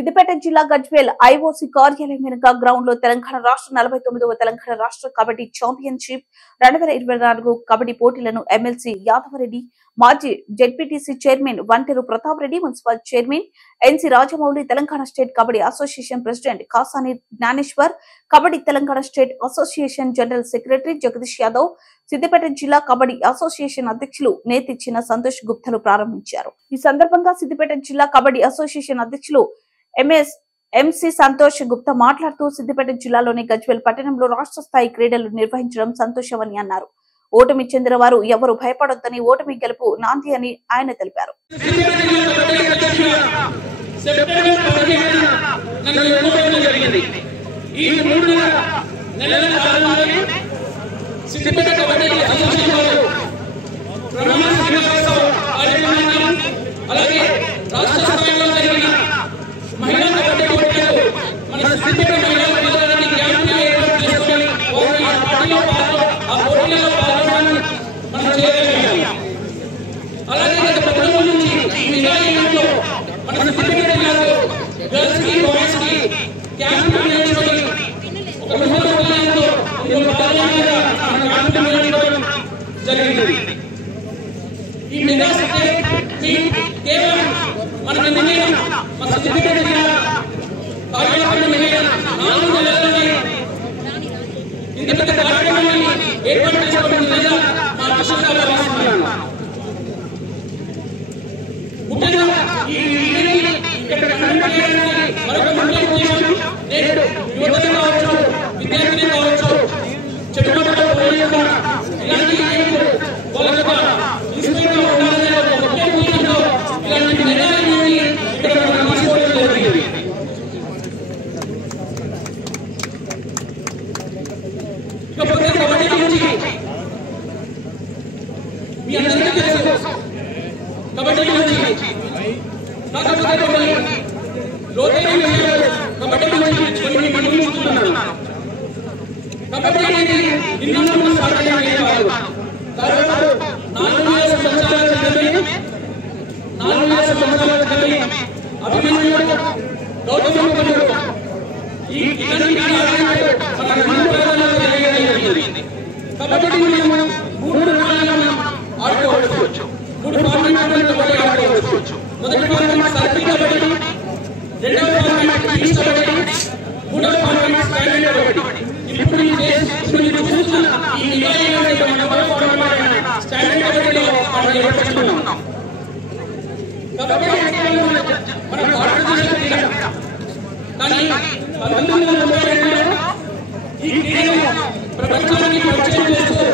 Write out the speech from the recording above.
సిద్దిపేట జిల్లా గజ్వేల్ ఐఓసీ కార్యాలయం వెనుక గ్రౌండ్ లో తెలంగాణ రాష్ట్ర 49వ తెలంగాణ రాష్ట్ర కబడ్డీ ఛాంపియన్షిప్ 2024 కబడ్డీ పోటీలను ఎమ్మెల్సీ యాదవరెడ్డి, మాజీ ZPTC chairman వంటెరు Pratap Reddy, municipal chairman NC Rajamouli, Telangana state kabaddi association president Kasani Gnaneshwar, kabaddi Telangana state association general secretary Jagadish Yadav, Siddipet జిల్లా కబడ్డీ అసోసియేషన్ అధ్యక్షులు నేతిచ్చిన సంతోష్ గుప్తలు ప్రారంభించారు. ఈ సందర్భంగా సిద్దిపేట జిల్లా కబడ్డీ అసోసియేషన్ అధ్యక్షులు ఎంసీ సంతోష్ గుప్తా మాట్లాడుతూ సిద్దిపేట జిల్లాలోని గజ్వేల్ పట్టణంలో రాష్ట్ర స్థాయి క్రీడలు నిర్వహించడం సంతోషమని అన్నారు. ఓటమి చెందిన వారు ఎవరు భయపడొద్దని, ఓటమి గెలుపు నాంది అని ఆయన తెలిపారు. ప్రపంచానికి పరిచయం చేస్తూ